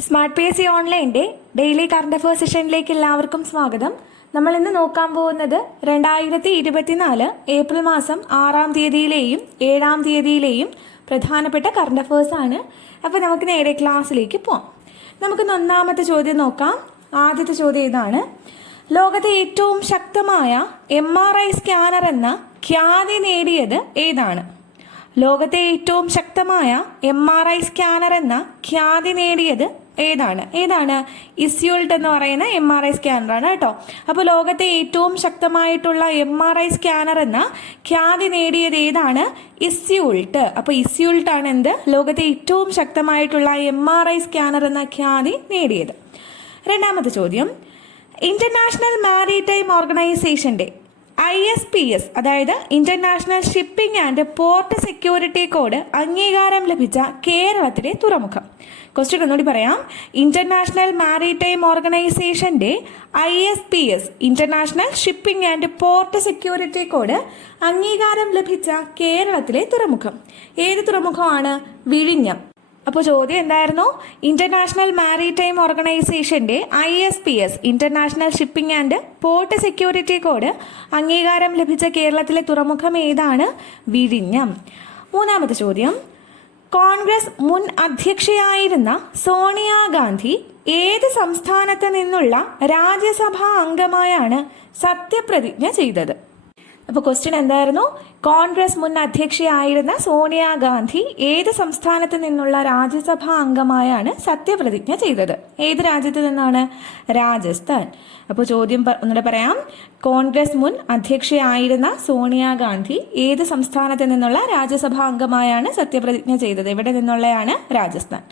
Smart P S C ഓൺലൈന്റെ daily current affairs സെഷനിലേക്ക് എല്ലാവർക്കും സ്വാഗതം. നമ്മൾ ഇന്ന് നോക്കാൻ പോകുന്നത് രണ്ടായിരത്തി ഇരുപത്തിനാല് ഏപ്രിൽ മാസം ആറാം തീയതിയിലെയും ഏഴാം തീയതിയിലെയും പ്രധാനപ്പെട്ട കറണ്ട് അഫയേഴ്സ് ആണ്. അപ്പോൾ നമുക്ക് നേരെ ക്ലാസ്സിലേക്ക് പോവാം. നമുക്കിന്ന് ഒന്നാമത്തെ ചോദ്യം നോക്കാം. ആദ്യത്തെ ചോദ്യം ഇതാണ്. ലോകത്തെ ഏറ്റവും ശക്തമായ എം ആർ ഐ സ്കാനർ എന്ന ഖ്യാതി നേടിയത് ഏതാണ്? ലോകത്തെ ഏറ്റവും ശക്തമായ എം ആർ ഐ സ്കാനർ എന്ന ഖ്യാതി നേടിയത് ഏതാണ്? ഏതാണ്? ഇസ്യൂൾട്ട് എന്ന് പറയുന്ന എം ആർ ഐ സ്കാനറാണ് കേട്ടോ. അപ്പോൾ ലോകത്തെ ഏറ്റവും ശക്തമായിട്ടുള്ള എം ആർ ഐ സ്കാനർ എന്ന ഖ്യാതി നേടിയത് ഏതാണ്? ഇസ്യൂൾട്ട് അപ്പോൾ ആണ് എന്ത്? ലോകത്തെ ഏറ്റവും ശക്തമായിട്ടുള്ള എം ആർ ഐ സ്കാനർ എന്ന ഖ്യാതി നേടിയത്. രണ്ടാമത്തെ ചോദ്യം. ഇന്റർനാഷണൽ മാരിടൈം ഓർഗനൈസേഷന്റെ ഐ എസ് പി എസ് അതായത് international shipping and port security code അംഗീകാരം ലഭിച്ച കേരളത്തിലെ തുറമുഖം. ക്വസ്റ്റ്യൻ ഒന്നുകൂടി പറയാം. ഇന്റർനാഷണൽ മാരിടൈം ഓർഗനൈസേഷന്റെ I S P S international shipping and port security code അംഗീകാരം ലഭിച്ച കേരളത്തിലെ തുറമുഖം. ഏത് തുറമുഖമാണ്? വിഴിഞ്ഞം. അപ്പോൾ ചോദ്യം എന്തായിരുന്നു? ഇന്റർനാഷണൽ മാരിടൈം ഓർഗനൈസേഷന്റെ I S P S international shipping and port security code അംഗീകാരം ലഭിച്ച കേരളത്തിലെ തുറമുഖം ഏതാണ്? വിഴിഞ്ഞം. മൂന്നാമത്തെ ചോദ്യം. കോൺഗ്രസ് മുൻ അധ്യക്ഷയായിരുന്ന സോണിയാഗാന്ധി ഏത് സംസ്ഥാനത്ത് നിന്നുള്ള രാജ്യസഭാ അംഗമായാണ് സത്യപ്രതിജ്ഞ ചെയ്തത്? അപ്പോൾ ക്വസ്റ്റ്യൻ എന്തായിരുന്നു? കോൺഗ്രസ് മുൻ അധ്യക്ഷയായിരുന്ന സോണിയാഗാന്ധി ഏത് സംസ്ഥാനത്ത് നിന്നുള്ള രാജ്യസഭാ അംഗമായാണ് സത്യപ്രതിജ്ഞ ചെയ്തത്? ഏത് രാജ്യത്ത് നിന്നാണ്? രാജസ്ഥാൻ. അപ്പോൾ ചോദ്യം ഒന്നുകൂടെ പറയാം. കോൺഗ്രസ് മുൻ അധ്യക്ഷയായിരുന്ന സോണിയാഗാന്ധി ഏത് സംസ്ഥാനത്ത് നിന്നുള്ള രാജ്യസഭാ അംഗമായാണ് സത്യപ്രതിജ്ഞ ചെയ്തത്? എവിടെ നിന്നുള്ളയാണ്? രാജസ്ഥാൻ.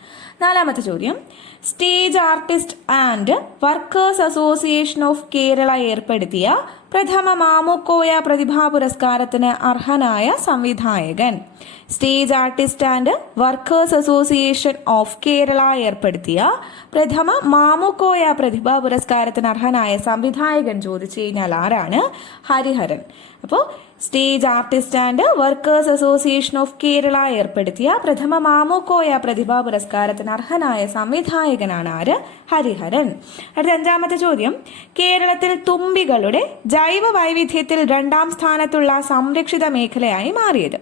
നാലാമത്തെ ചോദ്യം. Stage artist and workers association of Kerala ഏർപ്പെടുത്തിയ പ്രഥമ മാമുക്കോയ പ്രതിഭാ പുരസ്കാരത്തിന് അർഹനായ സംവിധായകൻ. Stage artist and workers association of Kerala ഏർപ്പെടുത്തിയ പ്രഥമ മാമുക്കോയ പ്രതിഭാ പുരസ്കാരത്തിന് അർഹനായ സംവിധായകൻ ചോദിച്ചു കഴിഞ്ഞാൽ ആരാണ്? ഹരിഹരൻ. അപ്പോൾ stage artist and workers association of Kerala ഏർപ്പെടുത്തിയ പ്രഥമ മാമുക്കോയ പ്രതിഭാ പുരസ്കാരത്തിന് അർഹനായ സംവിധായകനാണ് ആര്? ഹരിഹരൻ. അടുത്ത അഞ്ചാമത്തെ ചോദ്യം. കേരളത്തിൽ തുമ്പികളുടെ ജൈവ വൈവിധ്യത്തിൽ രണ്ടാം സ്ഥാനത്തുള്ള സംരക്ഷിത മേഖലയായി മാറിയത്.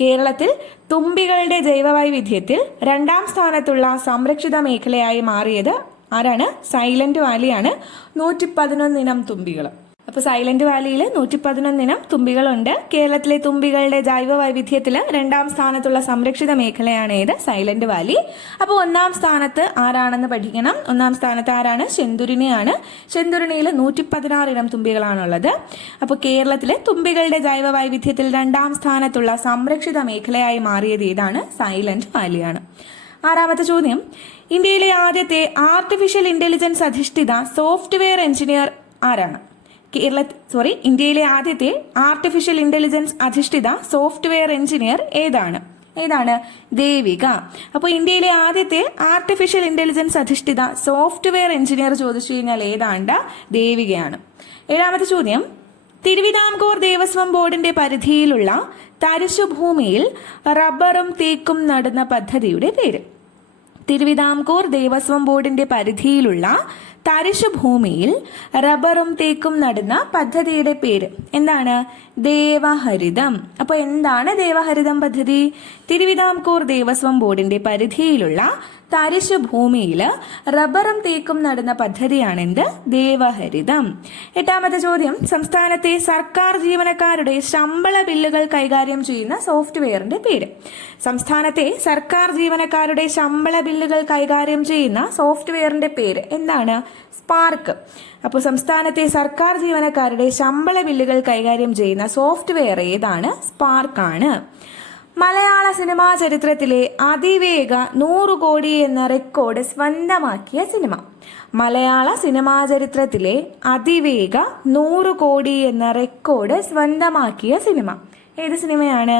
കേരളത്തിൽ തുമ്പികളുടെ ജൈവവൈവിധ്യത്തിൽ രണ്ടാം സ്ഥാനത്തുള്ള സംരക്ഷിത മേഖലയായി മാറിയത് ആരാണ്? സൈലന്റ് വാലിയാണ്. നൂറ്റി പതിനൊന്നിനം തുമ്പികൾ അപ്പോൾ സൈലന്റ് വാലിയിൽ നൂറ്റി പതിനൊന്നിനം തുമ്പികളുണ്ട്. കേരളത്തിലെ തുമ്പികളുടെ ജൈവ വൈവിധ്യത്തിൽ രണ്ടാം സ്ഥാനത്തുള്ള സംരക്ഷിത മേഖലയാണ് ഏത്? Silent valley. അപ്പോൾ ഒന്നാം സ്ഥാനത്ത് ആരാണെന്ന് പഠിക്കണം. ഒന്നാം സ്ഥാനത്ത് ആരാണ്? ചെന്തുരിനെയാണ് ചെന്തുരിണിയിൽ നൂറ്റി പതിനാറിനം തുമ്പികളാണുള്ളത്. അപ്പോൾ കേരളത്തിലെ തുമ്പികളുടെ ജൈവ വൈവിധ്യത്തിൽ രണ്ടാം സ്ഥാനത്തുള്ള സംരക്ഷിത മേഖലയായി മാറിയത് ഏതാണ്? സൈലന്റ് വാലിയാണ്. ആറാമത്തെ ചോദ്യം. ഇന്ത്യയിലെ ആദ്യത്തെ ആർട്ടിഫിഷ്യൽ ഇന്റലിജൻസ് അധിഷ്ഠിത സോഫ്റ്റ്വെയർ എഞ്ചിനീയർ ആരാണ്? കേരള സോറി ഇന്ത്യയിലെ ആദ്യത്തെ ആർട്ടിഫിഷ്യൽ ഇന്റലിജൻസ് അധിഷ്ഠിത സോഫ്റ്റ്വെയർ എഞ്ചിനീയർ ഏതാണ്? ഏതാണ്? ദേവിക. അപ്പോൾ ഇന്ത്യയിലെ ആദ്യത്തെ ആർട്ടിഫിഷ്യൽ ഇന്റലിജൻസ് അധിഷ്ഠിത സോഫ്റ്റ്വെയർ എഞ്ചിനീയർ ചോദിച്ചു കഴിഞ്ഞാൽ ഏതാണ്ട് ദേവികയാണ്. ഏഴാമത്തെ ചോദ്യം തിരുവിതാംകൂർ ദേവസ്വം ബോർഡിന്റെ പരിധിയിലുള്ള തരിശുഭൂമിയിൽ റബ്ബറും തേക്കും നടുന്ന പദ്ധതിയുടെ പേര്. തിരുവിതാംകൂർ ദേവസ്വം ബോർഡിന്റെ പരിധിയിലുള്ള തരിശുഭൂമിയിൽ റബ്ബറും തേക്കും നടുന്ന പദ്ധതിയുടെ പേര് എന്താണ്? ദേവഹരിതം. അപ്പോൾ എന്താണ് ദേവഹരിതം പദ്ധതി? തിരുവിതാംകൂർ ദേവസ്വം ബോർഡിന്റെ പരിധിയിലുള്ള തരിശു ഭൂമിയിൽ റബ്ബറും തേക്കും നടുന്ന പദ്ധതിയാണ് എന്ത് ദേവഹരിതം. എട്ടാമത്തെ ചോദ്യം സംസ്ഥാനത്തെ സർക്കാർ ജീവനക്കാരുടെ ശമ്പള ബില്ലുകൾ കൈകാര്യം ചെയ്യുന്ന സോഫ്റ്റ്വെയറിന്റെ പേര്. സംസ്ഥാനത്തെ സർക്കാർ ജീവനക്കാരുടെ ശമ്പള ബില്ലുകൾ കൈകാര്യം ചെയ്യുന്ന സോഫ്റ്റ്വെയറിന്റെ പേര് എന്താണ്? സ്പാർക്ക്. അപ്പോൾ സംസ്ഥാനത്തെ സർക്കാർ ജീവനക്കാരുടെ ശമ്പള ബില്ലുകൾ കൈകാര്യം ചെയ്യുന്ന സോഫ്റ്റ്വെയർ ഏതാണ്? സ്പാർക്കാണ്. മലയാള സിനിമാ ചരിത്രത്തിലെ അതിവേഗ നൂറ് കോടി എന്ന റെക്കോർഡ് സ്വന്തമാക്കിയ സിനിമ. മലയാള സിനിമാ ചരിത്രത്തിലെ അതിവേഗ നൂറ് കോടി എന്ന റെക്കോർഡ് സ്വന്തമാക്കിയ സിനിമ. ഏത് സിനിമയാണ്?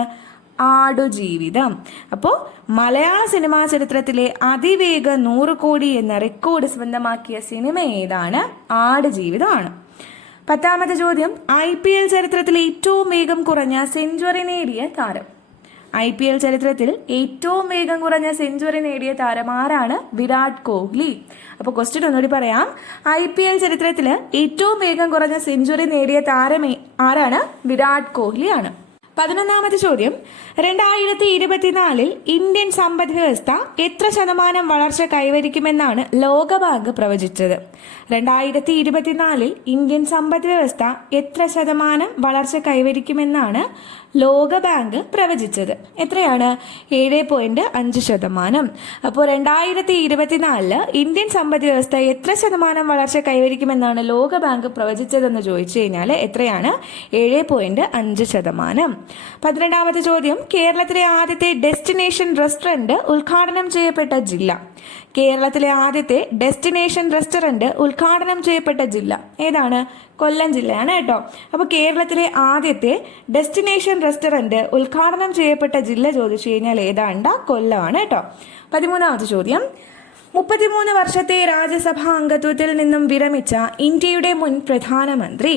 ആടുജീവിതം. അപ്പോൾ മലയാള സിനിമാ ചരിത്രത്തിലെ അതിവേഗ നൂറ് കോടി എന്ന റെക്കോർഡ് സ്വന്തമാക്കിയ സിനിമ ഏതാണ്? ആടുജീവിതമാണ്. പത്താമത്തെ ചോദ്യം. ഐ പി എൽ ചരിത്രത്തിലെ ഏറ്റവും വേഗം കുറഞ്ഞ സെഞ്ചുറി നേടിയ താരം. ഐ പി എൽ ചരിത്രത്തിൽ ഏറ്റവും വേഗം കുറഞ്ഞ സെഞ്ചുറി നേടിയ താരമാരാണ് വിരാട് കോഹ്ലി. അപ്പോൾ ക്വസ്റ്റ്യൻ ഒന്നുകൂടി പറയാം. ഐ പി എൽ ചരിത്രത്തിൽ ഏറ്റവും വേഗം കുറഞ്ഞ സെഞ്ചുറി നേടിയ താരമേ ആരാണ്? വിരാട് കോഹ്ലിയാണ്. പതിനൊന്നാമത് ചോദ്യം. രണ്ടായിരത്തി ഇരുപത്തിനാലിൽ ഇന്ത്യൻ സമ്പദ് വ്യവസ്ഥ എത്ര ശതമാനം വളർച്ച കൈവരിക്കുമെന്നാണ് ലോകബാങ്ക് പ്രവചിച്ചത്. രണ്ടായിരത്തി ഇരുപത്തിനാലിൽ ഇന്ത്യൻ സമ്പദ് വ്യവസ്ഥ എത്ര ശതമാനം വളർച്ച കൈവരിക്കുമെന്നാണ് ലോകബാങ്ക് പ്രവചിച്ചത്. എത്രയാണ്? ഏഴ് പോയിന്റ് അഞ്ച് ശതമാനം. അപ്പോൾ രണ്ടായിരത്തി ഇരുപത്തിനാലിൽ ഇന്ത്യൻ സമ്പദ് വ്യവസ്ഥ എത്ര ശതമാനം വളർച്ച കൈവരിക്കുമെന്നാണ് ലോകബാങ്ക് പ്രവചിച്ചതെന്ന് ചോദിച്ചു കഴിഞ്ഞാൽ എത്രയാണ്? ഏഴ് പോയിന്റ് അഞ്ച് ശതമാനം. പന്ത്രണ്ടാമത്തെ ചോദ്യം കേരളത്തിലെ ആദ്യത്തെ ഡെസ്റ്റിനേഷൻ റെസ്റ്റോറന്റ് ഉദ്ഘാടനം ചെയ്യപ്പെട്ട ജില്ല. കേരളത്തിലെ ആദ്യത്തെ ഡെസ്റ്റിനേഷൻ റെസ്റ്റോറന്റ് ഉദ്ഘാടനം ചെയ്യപ്പെട്ട ജില്ല ഏതാണ്? കൊല്ലം ജില്ലയാണ് കേട്ടോ. അപ്പോൾ കേരളത്തിലെ ആദ്യത്തെ ഡെസ്റ്റിനേഷൻ റെസ്റ്റോറന്റ് ഉദ്ഘാടനം ചെയ്യപ്പെട്ട ജില്ല ചോദിച്ചു കഴിഞ്ഞാൽ ഏതാണ്ട കൊല്ലമാണ് കേട്ടോ. പതിമൂന്നാമത്തെ ചോദ്യം മുപ്പത്തിമൂന്ന് വർഷത്തെ രാജ്യസഭാ അംഗത്വത്തിൽ നിന്നും വിരമിച്ച ഇന്ത്യയുടെ മുൻ പ്രധാനമന്ത്രി.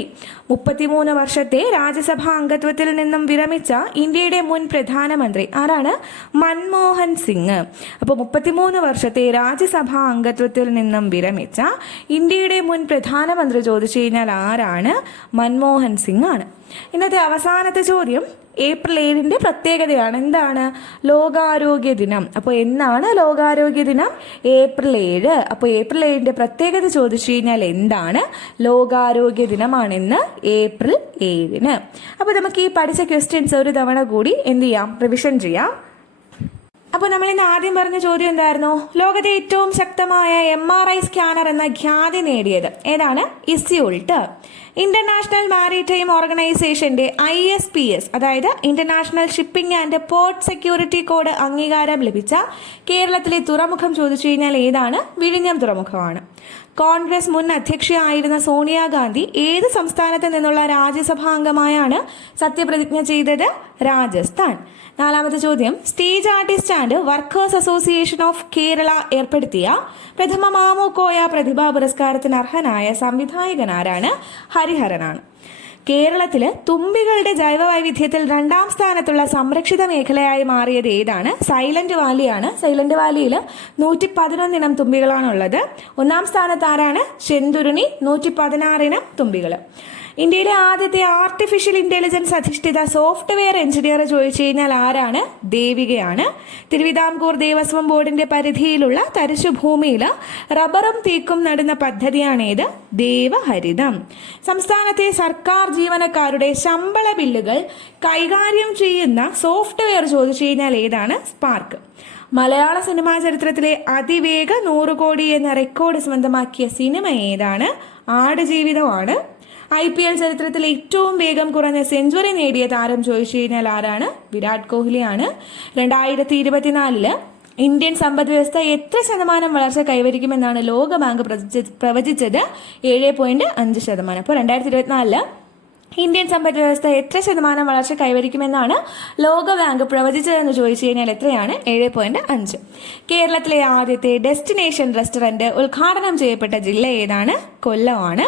മുപ്പത്തിമൂന്ന് വർഷത്തെ രാജ്യസഭാ അംഗത്വത്തിൽ നിന്നും വിരമിച്ച ഇന്ത്യയുടെ മുൻ പ്രധാനമന്ത്രി ആരാണ്? മൻമോഹൻ സിംഗ്. അപ്പോൾ മുപ്പത്തിമൂന്ന് വർഷത്തെ രാജ്യസഭാ അംഗത്വത്തിൽ നിന്നും വിരമിച്ച ഇന്ത്യയുടെ മുൻ പ്രധാനമന്ത്രി ചോദിച്ചു കഴിഞ്ഞാൽ ആരാണ്? മൻമോഹൻ സിംഗ് ആണ്. ഇന്നത്തെ അവസാനത്തെ ചോദ്യം ഏപ്രിൽ ഏഴിന്റെ പ്രത്യേകതയാണ്. എന്താണ്? ലോകാരോഗ്യ ദിനം. അപ്പോൾ എന്നാണ് ലോകാരോഗ്യ ദിനം? ഏപ്രിൽ ഏഴ്. അപ്പോൾ ഏപ്രിൽ ഏഴിന്റെ പ്രത്യേകത ചോദിച്ചു കഴിഞ്ഞാൽ എന്താണ്? ലോകാരോഗ്യ ദിനമാണെന്ന് ഏപ്രിൽ ഏഴിന്. അപ്പോൾ നമുക്ക് ഈ പഠിച്ച ക്വസ്റ്റ്യൻസ് ഒരു തവണ കൂടി എന്ത് ചെയ്യാം? റിവിഷൻ ചെയ്യാം. അപ്പോൾ നമ്മൾ ഇന്ന് ആദ്യം പറഞ്ഞ ചോദ്യം എന്തായിരുന്നു? ലോകത്തെ ഏറ്റവും ശക്തമായ എം ആർ ഐ സ്കാനർ എന്ന ഖ്യാതി നേടിയത് ഏതാണ്? ഇസ്യൂൾട്ട്. ഇന്റർനാഷണൽ മാരിടൈം ഓർഗനൈസേഷന്റെ ഐ എസ് പി എസ് അതായത് international shipping and port security code അംഗീകാരം ലഭിച്ച കേരളത്തിലെ തുറമുഖം ചോദിച്ചു കഴിഞ്ഞാൽ ഏതാണ്? വിഴിഞ്ഞം തുറമുഖമാണ്. കോൺഗ്രസ് മുൻ അധ്യക്ഷയായിരുന്ന സോണിയാഗാന്ധി ഏത് സംസ്ഥാനത്ത് നിന്നുള്ള രാജ്യസഭാ അംഗമായാണ് സത്യപ്രതിജ്ഞ ചെയ്തത്? രാജസ്ഥാൻ. നാലാമത്തെ ചോദ്യം. Stage artist and workers association of Kerala ഏർപ്പെടുത്തിയ പ്രഥമ മാമോക്കോയ പ്രതിഭാ പുരസ്കാരത്തിന് അർഹനായ സംവിധായകൻ ആരാണ്? ഹരിഹരനാണ്. കേരളത്തിൽ തുമ്പികളുടെ ജൈവ വൈവിധ്യത്തിൽ രണ്ടാം സ്ഥാനത്തുള്ള സംരക്ഷിത മേഖലയായി മാറിയത് ഏതാണ്? സൈലന്റ് വാലിയാണ്. സൈലന്റ് വാലിയിൽ നൂറ്റി പതിനൊന്നിനം തുമ്പികളാണുള്ളത്. ഒന്നാം സ്ഥാനത്ത് ആരാണ്? ചെന്തുരുണി നൂറ്റി പതിനാറിനം തുമ്പികൾ ഇന്ത്യയിലെ ആദ്യത്തെ ആർട്ടിഫിഷ്യൽ ഇന്റലിജൻസ് അധിഷ്ഠിത സോഫ്റ്റ്വെയർ എഞ്ചിനീയർ ചോദിച്ചു കഴിഞ്ഞാൽ ആരാണ്? ദേവികയാണ്. തിരുവിതാംകൂർ ദേവസ്വം ബോർഡിന്റെ പരിധിയിലുള്ള തരിശുഭൂമിയിൽ റബ്ബറും തേക്കും നടുന്ന പദ്ധതിയാണേത്? ദേവഹരിതം. സംസ്ഥാനത്തെ സർക്കാർ ജീവനക്കാരുടെ ശമ്പള ബില്ലുകൾ കൈകാര്യം ചെയ്യുന്ന സോഫ്റ്റ്വെയർ ചോദിച്ചു കഴിഞ്ഞാൽ ഏതാണ്? സ്പാർക്ക്. മലയാള സിനിമാ ചരിത്രത്തിലെ അതിവേഗ നൂറ് കോടി എന്ന റെക്കോർഡ് സ്വന്തമാക്കിയ സിനിമ ഏതാണ്? ആടുജീവിതമാണ്. ഐ പി എൽ ചരിത്രത്തിൽ ഏറ്റവും വേഗം കുറഞ്ഞ സെഞ്ചുറി നേടിയ താരം ചോദിച്ചു കഴിഞ്ഞാൽ ആരാണ്? വിരാട് കോഹ്ലിയാണ്. രണ്ടായിരത്തി ഇരുപത്തിനാലിൽ ഇന്ത്യൻ സമ്പദ് വ്യവസ്ഥ എത്ര ശതമാനം വളർച്ച കൈവരിക്കുമെന്നാണ് ലോകബാങ്ക് പ്രവചിച്ചത്? ഏഴ് പോയിന്റ് അഞ്ച് ശതമാനം. അപ്പോൾ രണ്ടായിരത്തി ഇരുപത്തിനാലിൽ ഇന്ത്യൻ സമ്പദ് വ്യവസ്ഥ എത്ര ശതമാനം വളർച്ച കൈവരിക്കുമെന്നാണ് ലോകബാങ്ക് പ്രവചിച്ചതെന്ന് ചോദിച്ചു കഴിഞ്ഞാൽ എത്രയാണ്? ഏഴ് പോയിന്റ് അഞ്ച്. കേരളത്തിലെ ആദ്യത്തെ ഡെസ്റ്റിനേഷൻ റെസ്റ്റോറന്റ് ഉദ്ഘാടനം ചെയ്യപ്പെട്ട ജില്ല ഏതാണ്? കൊല്ലമാണ്.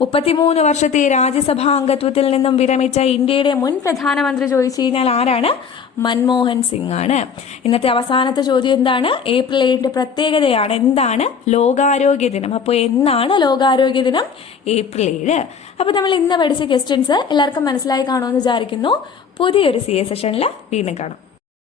മുപ്പത്തിമൂന്ന് വർഷത്തെ രാജ്യസഭാ അംഗത്വത്തിൽ നിന്നും വിരമിച്ച ഇന്ത്യയുടെ മുൻ പ്രധാനമന്ത്രി ചോദിച്ചു കഴിഞ്ഞാൽ ആരാണ്? മൻമോഹൻ സിംഗ് ആണ് ഇന്നത്തെ അവസാനത്തെ ചോദ്യം എന്താണ്? ഏപ്രിൽ ഏഴിന്റെ പ്രത്യേകതയാണ്. എന്താണ്? ലോകാരോഗ്യ ദിനം. അപ്പോൾ എന്നാണ് ലോകാരോഗ്യ ദിനം? ഏപ്രിൽ ഏഴ്. അപ്പോൾ നമ്മൾ ഇന്ന് പഠിച്ച ക്വസ്റ്റ്യൻസ് എല്ലാവർക്കും മനസ്സിലായി കാണുമെന്ന് വിചാരിക്കുന്നു. പുതിയൊരു സി എ സെഷനിൽ വീണ്ടും കാണാം.